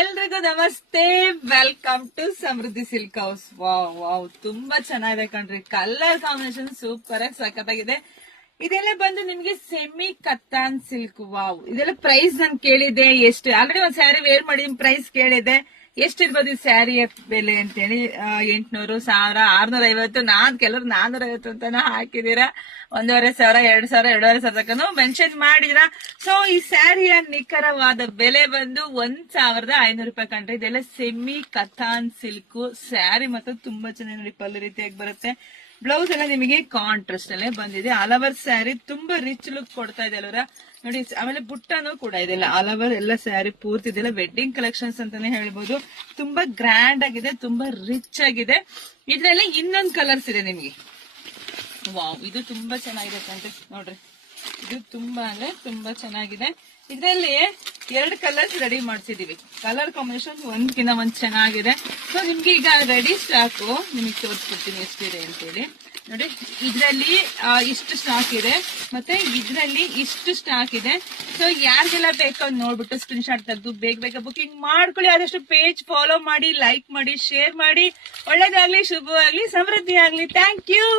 ಎಲ್ರಿಗೂ ನಮಸ್ತೆ, welcome to Samruddhi silk house. Wow wow, ತುಂಬಾ ಚೆನ್ನಾಗಿದೆ ಕಣ್ರಿ. ಕಲರ್ ಕಾಂಬಿನೇಷನ್ ಸೂಪರ್ ಆಗಿ ಸಖತ್ತಾಗಿದೆ. ಇದೆಲ್ಲ ಬಂದು ನಿಮ್ಗೆ ಸೆಮಿ ಕತ್ತಾನ್ ಸಿಲ್ಕ್. ವಾವ್, ಇದೆಲ್ಲ ಪ್ರೈಸ್ ನಾನು ಕೇಳಿದೆ. ಎಷ್ಟು ಆಲ್ರೆಡಿ ಒಂದ್ ಸ್ಯಾರಿ ವೇರ್ ಮಾಡಿ ಪ್ರೈಸ್ ಕೇಳಿದೆ. ಎಷ್ಟಿರ್ಬೋದು ಈ ಸ್ಯಾರಿಯ ಬೆಲೆ ಅಂತೇಳಿ. 800, 1000, 650, ಕೆಲವರು 450 ಅಂತಾನ ಹಾಕಿದೀರಾ. 1500, 2000, 2500 ತನಕ ಮೆನ್ಷನ್ ಮಾಡಿದಿರಾ. ಸೊ ಈ ಸ್ಯಾರಿಯ ನಿಖರವಾದ ಬೆಲೆ ಬಂದು 1500 ರೂಪಾಯಿ ಕಂಡ್ರೆ. ಇದೆಲ್ಲ ಸೆಮಿ ಕಥಾನ್ ಸಿಲ್ಕ್ ಸ್ಯಾರಿ ಮತ್ತು ತುಂಬಾ ಚೆನ್ನಾಗಿ ನೋಡಿ, ಪಲ್ಲು ರೀತಿಯಾಗಿ ಬರುತ್ತೆ. ಬ್ಲೌಸ್ ಎಲ್ಲ ನಿಮಗೆ ಕಾಂಟ್ರಾಸ್ಟ್ ಅಲ್ಲೇ ಬಂದಿದೆ. ಆಲ್ ಓವರ್ ಸ್ಯಾರಿ ತುಂಬಾ ರಿಚ್ ಲುಕ್ ಕೊಡ್ತಾ ಇದೆ ಅಲ್ವರ ನೋಡಿ. ಆಮೇಲೆ ಬುಟ್ಟನೂ ಕೂಡ ಇದೆಲ್ಲ ಆಲ್ ಓವರ್ ಎಲ್ಲ ಸ್ಯಾರಿ ಪೂರ್ತಿ ಇದೆಲ್ಲ ವೆಡ್ಡಿಂಗ್ ಕಲೆಕ್ಷನ್ಸ್ ಅಂತಾನೆ ಹೇಳ್ಬೋದು. ತುಂಬಾ ಗ್ರ್ಯಾಂಡ್ ಆಗಿದೆ, ತುಂಬಾ ರಿಚ್ ಆಗಿದೆ. ಇದ್ರಲ್ಲಿ ಇನ್ನೊಂದು ಕಲರ್ಸ್ ಇದೆ ನಿಮ್ಗೆ. ವಾವ್, ಇದು ತುಂಬಾ ಚೆನ್ನಾಗಿದೆ ಕಣ್ರಿ. ನೋಡ್ರಿ, ಇದು ತುಂಬಾ ಅಂದ್ರೆ ತುಂಬಾ ಚೆನ್ನಾಗಿದೆ. ಇದರಲ್ಲಿ 2 ಕಲರ್ಸ್ ರೆಡಿ ಮಾಡ್ಸಿದೀವಿ. ಕಲರ್ ಕಾಂಬಿನೇಷನ್ ಒಂದ್ಕಿಂತ ಒಂದ್ ಚೆನ್ನಾಗಿದೆ. ಸೊ ನಿಮ್ಗೆ ಈಗ ರೆಡಿ ಸ್ಟಾಕು ನಿಮಗೆ ತೋರಿಸ್ಕೊಡ್ತೀನಿ ಎಷ್ಟಿದೆ ಅಂತೇಳಿ. ನೋಡಿ, ಇದ್ರಲ್ಲಿ ಇಷ್ಟು ಸ್ಟಾಕ್ ಇದೆ, ಮತ್ತೆ ಇದ್ರಲ್ಲಿ ಇಷ್ಟು ಸ್ಟಾಕ್ ಇದೆ. ಸೊ ಯಾರಿಗೆಲ್ಲ ಬೇಕೋ ನೋಡ್ಬಿಟ್ಟು ಸ್ಕ್ರೀನ್ ಶಾಟ್ ತೆಗೆದು ಬೇಗ ಬುಕಿಂಗ್ ಮಾಡ್ಕೊಳ್ಳಿ. ಆದಷ್ಟು ಪೇಜ್ ಫಾಲೋ ಮಾಡಿ, ಲೈಕ್ ಮಾಡಿ, ಶೇರ್ ಮಾಡಿ. ಒಳ್ಳೇದಾಗ್ಲಿ, ಶುಭವಾಗ್ಲಿ, ಸಮೃದ್ಧಿ ಆಗ್ಲಿ. Thank you.